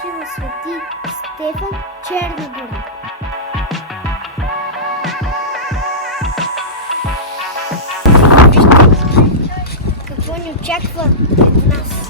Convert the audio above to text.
дошли в Свети Стефан, Черна гора. Какво ни очаква пред нас?